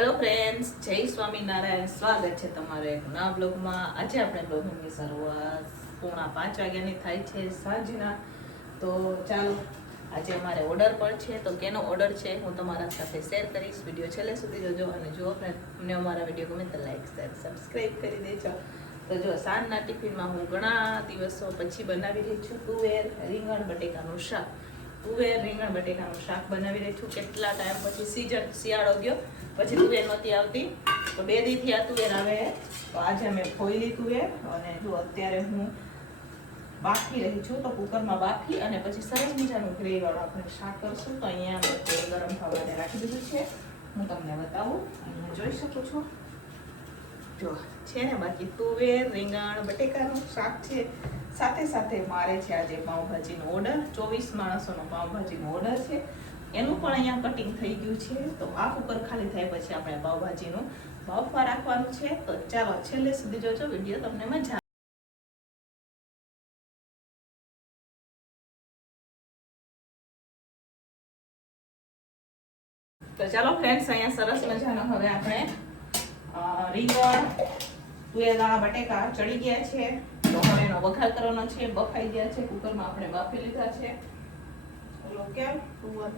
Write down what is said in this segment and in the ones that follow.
Hello friends, जय स्वामीनारायण। स्वागत है તમારે એક નવા બ્લોગમાં। આજે આપણે બ્લોગની શરૂઆત 4:30 વાગ્યાની થાય છે સાંજના। તો ચાલો, આજે અમારે ઓર્ડર પર છે, તો કેનો ઓર્ડર છે હું તમારા સાથે શેર કરીશ। વિડીયો છેલ્લે સુધી જોજો અને જો તમને અમારા વિડીયો ગમે તો લાઈક શેર સબસ્ક્રાઇબ કરી દેજો। તો જો સાંજના ટિફિનમાં હું ઘણા દિવસો પછી બનાવી રહી છું તુવેર રીંગણ બટેકાનું શાક। તુવેર રીંગણ બટેકાનું શાક બનાવી રહી છું। કેટલા ટાઈમ પછી સીઝન શિયાળો ગયો પછી તુવેર નહોતી આવતી, તો 2 દીથી આ તુવેર આવે। તો આજે મેં ફોઈલી તુવેર અને જો અત્યારે હું બાફી રહી છું। તો કુકરમાં બાફી અને પછી સરસ મજાનું ગ્રેવી વાળું આપણે શાક કરશું। તો અહીંયા મેં તેલ ગરમ થવા માટે રાખી દીધું છે। હું તમને બતાવું, અહીંયા જોઈ શકો છો, જો છે ને બાકી તુવેર રીંગણ બટેકાનું શાક છે। સાથે સાથે મારે છે આજે પાઉંભાજીનો ઓર્ડર, 24 માણસોનો પાઉંભાજીનો ઓર્ડર છે। એનું પણ અહીંયા કટિંગ થઈ ગયું છે। તો આ કુકર ખાલી થાય પછી આપણે પાઉંભાજીનું બાફવા રાખવાનું છે। તો ચાલો છેલ્લે સુધી જોજો, વિડીયો તમને મજા આવે। તો ચાલો ફ્રેન્ડ્સ, અહીંયા સરસ મજાનો હવે આપણે રીંગણ તુવેર દાણા બટેકા ચડી ગયા છે। તો હવે એનો વઘાર કરવાનો છે। બફાઈ ગયા છે, કુકરમાં આપણે બાફી લીધા છે। ઓલો કેમ તુવર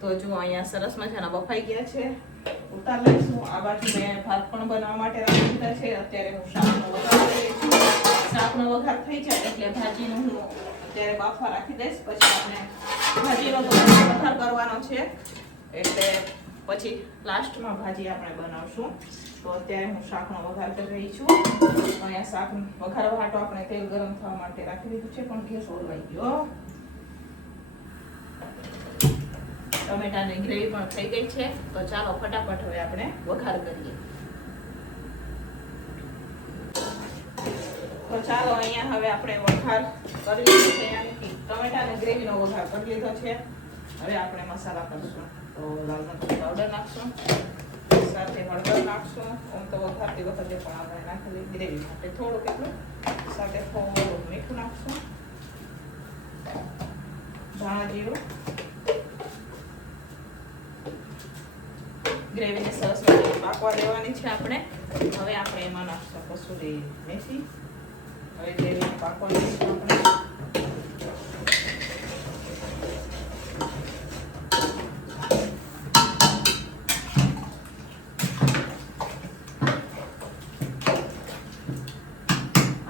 તો જો અહીંયા સરસ મજાના બફાઈ ગયા છે, ઉતાર લઈશું। આ બાજુ મેં ભાત પણ બનાવવા માટે રાખી દીધા છે। અત્યારે હું શાકનો વઘાર કરી રહી છું। શાકનો વઘાર થઈ જાય એટલે ભાજીનું હું અત્યારે બાફવા રાખી દઈશ। પછી આપણે ભાજીનો વઘાર કરવાનો છે, એટલે પછી લાસ્ટમાં ભાજી આપણે બનાવશું। તો અત્યારે હું શાકનો વઘાર કરી રહી છું। અહીંયા શાક વઘારવા માટે આપણે તેલ ગરમ થવા માટે રાખી દીધું છે, પણ ગેસ ઓલવાઈ ગયો। ટમેટાની ગ્રેવી પણ થઈ ગઈ છે। તો ચાલો ફટાફટ હવે આપણે વઘાર કરીએ। તો ચાલો અહીંયા હવે આપણે વઘાર કરી લીધો છે। ટમેટાની ગ્રેવીનો વઘાર કરી લીધો છે। હવે આપણે મસાલા કરશું। તો લાલ મરચું પાવડર નાખશું, સાથે હળદર નાખશું। આમ તો વઘારતી વખતે પણ આપણે નાખેલી ગ્રેવી માટે થોડું કેટલું, સાથે થોડું મીઠું નાખશું, ધાણા જીરું, ગ્રેવીને સરસ રીતે પાકવા દેવાની છે આપણે। હવે આપણે એમાં નાખશું કસૂરી મેથી। હવે ગ્રેવીને પાકવા દઈશું આપણે।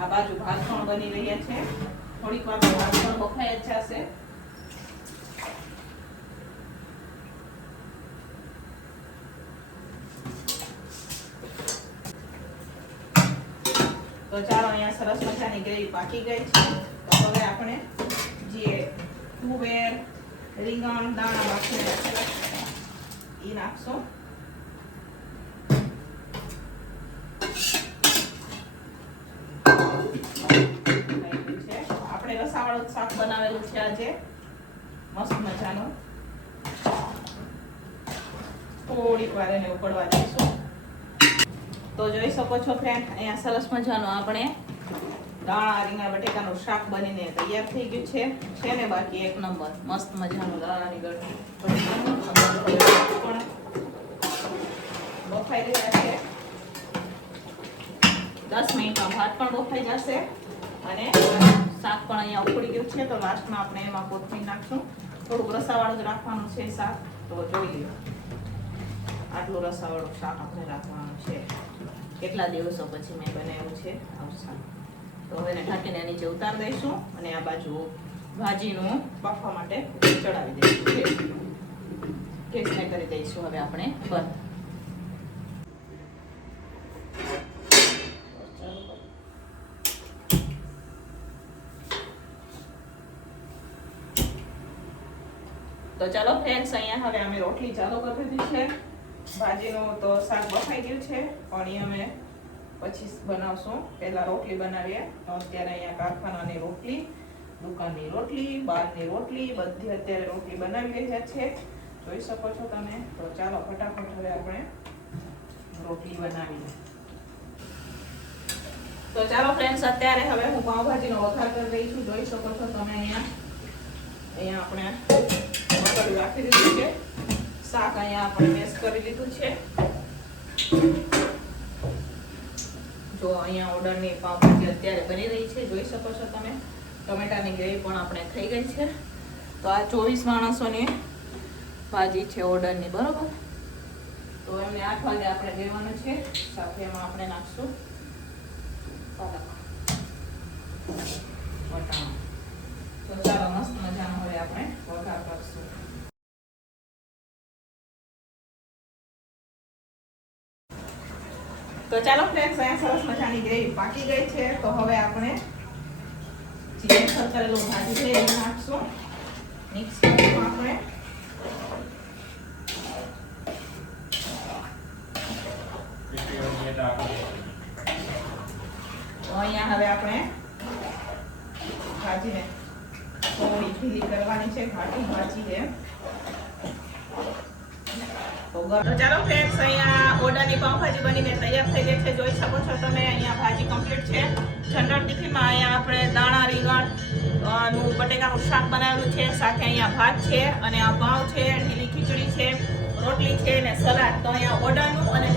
આ બાજુ ભાત પણ બની રહ્યા છે, થોડીક વાર ભાત પણ બફાઈ જ જશે। તો ચાલો, અહીંયા સરસ મજાની ગ્રેવી પાકી ગઈ છે। તો હવે આપણે જે તુવેર રીંગણ દાણા બાફીને રાખેલા એ નાખશું। આપણે રસાવાળું શાક બનાવેલું છે આજે, મસ્ત મજાનું। થોડીક વાર એને ઉકળવા દઈશું। તો જોઈ શકો છો ફ્રેન્ડ, અહીંયા સરસ મજાનું આપણે દાણા રીંગણ બટેકાનું શાક બનીને તૈયાર થઈ ગયું છે ને બાકી એક નંબર મસ્ત મજાનું દાણાની ગળણી પણ બફાઈ રહ્યા છે। 10 મિનિટમાં ભાત પણ બફાઈ જશે અને શાક પણ અહીંયા ઉકળી ગયું છે। તો લાસ્ટમાં આપણે એમાં કોથમીર નાખશું। થોડુંક રસાવાળું જ રાખવાનું છે શાક, તો જોઈ લો આટલું રસાવાળું શાક આપણે રાખવાનું છે। કેટલા દિવસો પછી મેં બનાવ્યું છે આવું શાક। તો હવે એને ઢાંકીને નીચે ઉતાર દઈશું અને આ બાજુ ભાજીનું બાફવા માટે ચડાવી દઈશું। ગેસને કરી દઈશું હવે આપણે બંધ। તો ચાલો ફ્રેન્ડ્સ, અહીંયા હવે અમે રોટલી ચાલુ કરી દીધી છે। ભાજીનું તો શાક બફાઈ ગયું છે, પણ એ અમે પછી બનાવશું। પહેલા રોટલી બનાવીએ। તો અત્યારે અહીંયા કારખાનાની રોટલી, દુકાનની રોટલી, બહારની રોટલી, બધી અત્યારે રોટલી બનાવી રહ્યા છે, જોઈ શકો છો તમે। તો ચાલો ફટાફટ હવે આપણે રોટલી બનાવીએ। તો ચાલો ફ્રેન્ડ્સ, અત્યારે હવે હું પાઉંભાજીનો વઘાર કરી રહી છું, જોઈ શકો છો તમે। અહીંયા અહીંયા આપણે મસાલો રાખી દીધું છે. શાક અહીંયા આપણે મેશ કરી લીધું છે. જો અહીંયા ઓર્ડરની પાવભાજી અત્યારે બની રહી છે, જોઈ શકો છો તમે. ટમેટાની ગ્રેવી પણ આપણે થઈ ગઈ છે. તો આ 24 માણસોની ભાજી છે ઓર્ડરની, બરોબર. તો એમને 8 વાગે આપણે દેવાનું છે. સાથે એમાં આપણે નાખશું પાલક, વટાણા. તો ચાલો મસ્ત મજાનો હવે આપણે વઘાર કરશું. તો ચાલો ફ્રેન્ડ્સ, અહીંયા સરસ મજાની ગ્રેવી પાકી ગઈ છે. તો હવે આપણે જે મિક્સ કરેલું ભાજી છે એ નાખશું. મિક્સ કરીશું આપણે. તો અહીંયા હવે આપણે ભાજીને થોડી ઢીલી કરવાની છે, ઘાટી ભાજી છે. તો ચાલો ફ્રેન્ડ્સ, અહીંયા ઓર્ડરની પાવભાજી બનીને તૈયાર થઈ ગઈ છે. જોઈ શકો છો તમે. અહીંયા ભાજી કમ્પ્લીટ છે. જનરલ ટિફિનમાં અહીંયા આપણે દાણા રીંગણ નું બટેકાનું શાક બનાવેલું છે. સાથે અહીંયા ભાત છે અને આ પાવ છે, ઢીલી ખીચડી છે, રોટલી છે અને સલાડ. તો અહીંયા ઓર્ડરનું અને